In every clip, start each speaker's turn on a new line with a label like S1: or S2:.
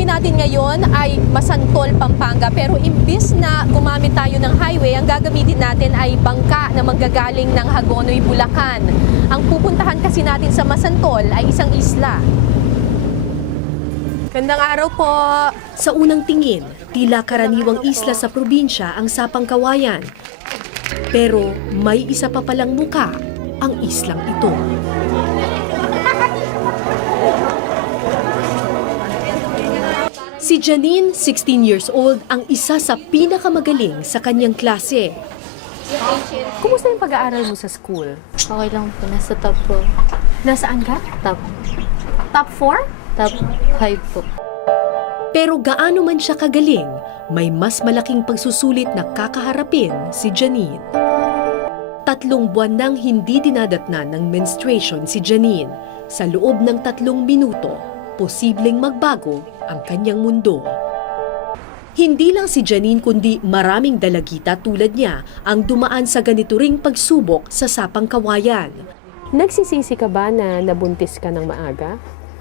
S1: biyahe natin ngayon ay Masantol, Pampanga. Pero imbis na gumamit tayo ng highway, ang gagamitin natin ay bangka na manggagaling ng Hagonoy, Bulacan. Ang pupuntahan kasi natin sa Masantol ay isang isla. Gandang araw po.
S2: Sa unang tingin, tila karaniwang isla sa probinsya ang Sapang Kawayan. Pero may isa pa palang muka ang islang ito. Si Janine, 16 years old, ang isa sa pinakamagaling sa kanyang klase.
S1: Kumusta yung pag-aaral mo sa school?
S3: Okay lang po. Nasa top po.
S1: Nasaan ka?
S3: Top.
S1: Top 4?
S3: Top 5 po.
S2: Pero gaano man siya kagaling, may mas malaking pagsusulit na kakaharapin si Janine. 3 buwan nang hindi dinadatnan ng menstruation si Janine. Sa loob ng 3 minuto, posibleng magbago ang kanyang mundo. Hindi lang si Janine kundi maraming dalagita tulad niya ang dumaan sa ganito ring pagsubok sa Sapang Kawayan.
S1: Nagsisisi ka ba na nabuntis ka ng maaga?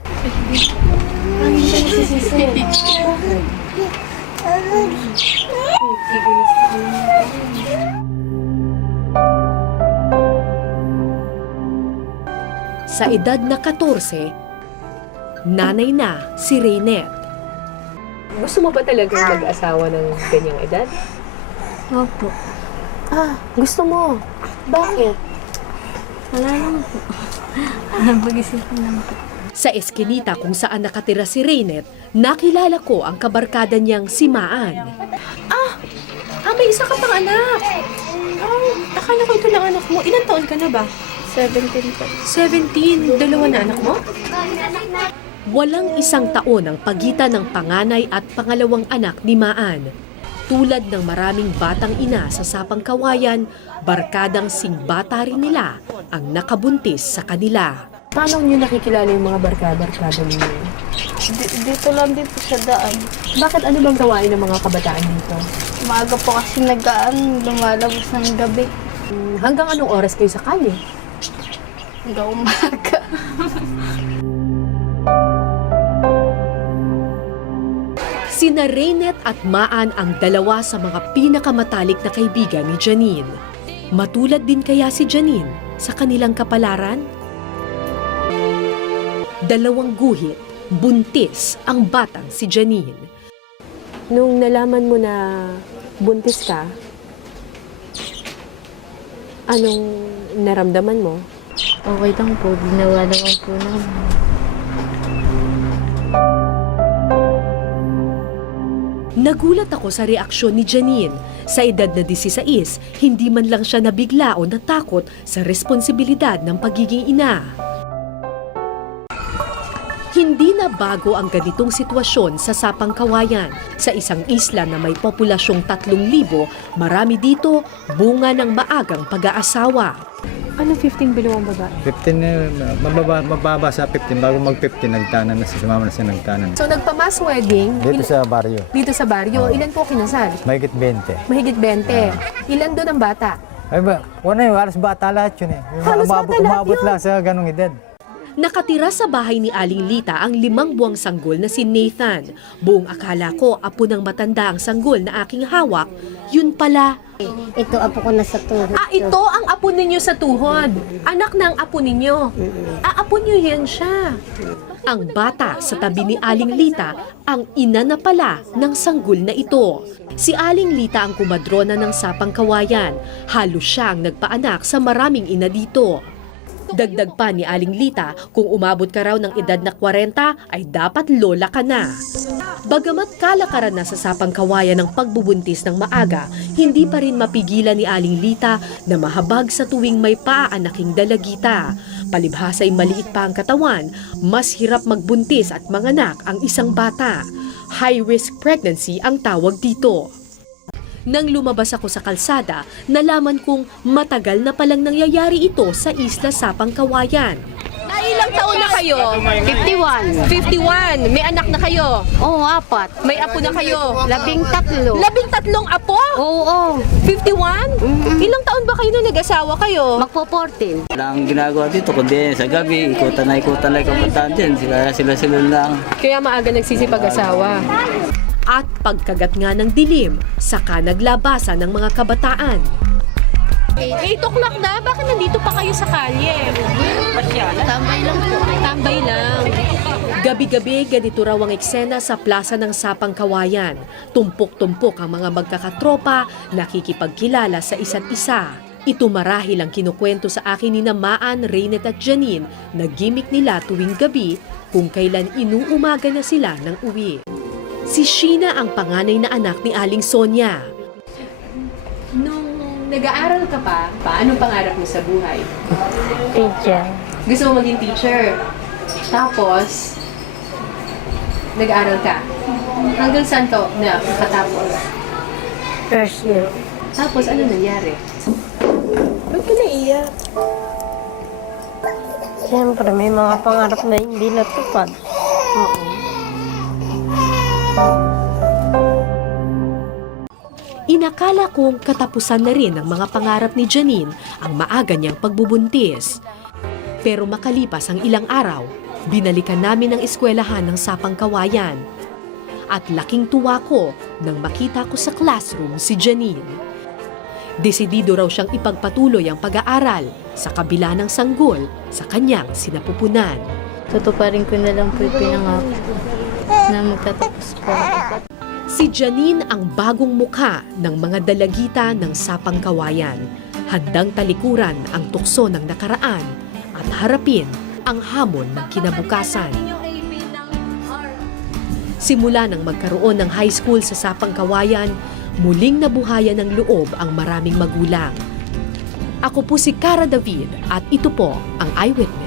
S2: Sa edad na 14, nanay na si Reynet.
S1: Gusto mo ba talagang mag-asawa ng ganyang edad?
S3: Opo.
S1: Gusto mo. Bakit?
S3: Wala lang po. Pag-isipan lang po.
S2: Sa eskinita kung saan nakatira si Reynet, nakilala ko ang kabarkada niyang si Maan.
S1: May isa ka pang anak. Akala ko ito lang anak mo. Ilang taon ka na ba?
S3: 17 po.
S1: 17. Dalawa na anak mo?
S2: Walang isang taon ang pagitan ng panganay at pangalawang anak ni Maan. Tulad ng maraming batang ina sa Sapang Kawayan, barkadang singbata rin nila ang nakabuntis sa kanila.
S1: Paano niyo nakikilala yung mga barkada ninyo?
S3: Dito lang din po sa daan.
S1: Bakit ano bang gawain ng mga kabataan dito?
S3: Maaga po kasi lumalabas ng gabi.
S1: Hanggang anong oras kayo sa kalye?
S3: Hanggang umaga.
S2: Sina Reynet at Maan ang dalawa sa mga pinakamatalik na kaibigan ni Janine. Matulad din kaya si Janine sa kanilang kapalaran? 2 guhit, buntis ang batang si Janine.
S1: Nung nalaman mo na buntis ka, anong naramdaman mo?
S3: Okay lang po. Ginawa naman po namin.
S2: Nagulat ako sa reaksyon ni Janine. Sa edad na 16, hindi man lang siya nabigla o natakot sa responsibilidad ng pagiging ina. Hindi na bago ang ganitong sitwasyon sa Sapang Kawayan. Sa isang isla na may populasyong 3,000, marami dito bunga ng maagang pag-aasawa.
S1: Ano 15 below ang babae?
S4: 15, mababa sa 15. Bago mag-15, nagtanan na siya. Sumama na siya nagtanan.
S1: So nagpa-mass wedding
S4: Dito sa baryo,
S1: dito sa baryo. Ilan po kinasal?
S4: mahigit 20.
S1: Mahigit 20. Ilan doon ang bata?
S4: Ay ba, wala yun, halos bata lahat yun eh.
S1: Halos bata lahat
S4: umabot
S1: yun?
S4: lang sa ganong edad.
S2: Nakatira sa bahay ni Aling Lita ang 5 buwang sanggol na si Nathan. Buong akala ko apo ng matanda ang sanggol na aking hawak. Yun pala,
S5: Ito apo ko na sa tuhod.
S1: Ito ang apo ninyo sa tuhod. Anak ng apo ninyo. Apo niyo yan siya.
S2: ang bata sa tabi ni Aling Lita ang ina na pala ng sanggol na ito. Si Aling Lita ang kumadrona ng Sapang Kawayan. Halos siya ang nagpaanak sa maraming ina dito. Dagdag pa ni Aling Lita, kung umabot ka raw ng edad na 40 ay dapat lola ka na. Bagamat kalakaran na sa Sapang Kawayan ng pagbubuntis ng maaga, hindi pa rin mapigilan ni Aling Lita na mahabag sa tuwing may paaanaking dalagita. Palibhasa'y maliit pa ang katawan, mas hirap magbuntis at manganak ang isang bata. High-risk pregnancy ang tawag dito. Nang lumabas ako sa kalsada, nalaman kong matagal na palang nangyayari ito sa Isla Sapang Kawayan.
S1: Ay, ilang taon na kayo?
S3: 51.
S1: 51. May anak na kayo?
S3: Oo, 4.
S1: May apo na kayo?
S3: 13.
S1: 13 apo?
S3: Oo.
S1: 51? Ilang taon ba kayo nung nag-asawa kayo?
S3: Magpo-14.
S6: Wala akong ginagawa dito, kundi sa gabi, ikutan na yung kabataan dyan. Sila lang.
S1: Kaya maaga nagsisipag-asawa.
S2: At pagkagat nga ng dilim, saka naglabasan ng mga kabataan.
S1: 8 o'clock na? Bakit nandito pa kayo sa kalye?
S3: Tambay lang po.
S1: Tambay lang.
S2: Gabi-gabi, ganito raw ang eksena sa plaza ng Sapang Kawayan. Tumpok-tumpok ang mga magkakatropa, nakikipagkilala sa isa't isa. Ito marahil ang kinukwento sa akin ni Maan, Reynet at Janine na gimmick nila tuwing gabi kung kailan inuumaga na sila ng uwi. Si Sheena ang panganay na anak ni Aling Sonia.
S1: Nung nag-aaral ka pa, anong pangarap mo sa buhay?
S5: Teacher.
S1: Gusto mo maging teacher. Tapos, nag-aaral ka. Hanggang saan to na katapos?
S5: First year.
S1: Tapos, ano nangyari? Ba't ka naiyak?
S5: Siyempre, may mga pangarap na hindi natupad.
S2: Inakala kong katapusan na rin ng mga pangarap ni Janine ang maaga niyang pagbubuntis. Pero makalipas ang ilang araw, binalikan namin ang eskwelahan ng Sapang Kawayan. At laking tuwa ko nang makita ko sa classroom si Janine. Desidido raw siyang ipagpatuloy ang pag-aaral sa kabila ng sanggol sa kanyang sinapupunan.
S3: Tutuparin ko na lang po yung pinangako na magtatapos po.
S2: Si Janine ang bagong mukha ng mga dalagita ng Sapang Kawayan. Handang talikuran ang tukso ng nakaraan at harapin ang hamon ng kinabukasan. Simula nang magkaroon ng high school sa Sapang Kawayan, muling nabuhayan ng loob ang maraming magulang. Ako po si Cara David at ito po ang Eyewitness.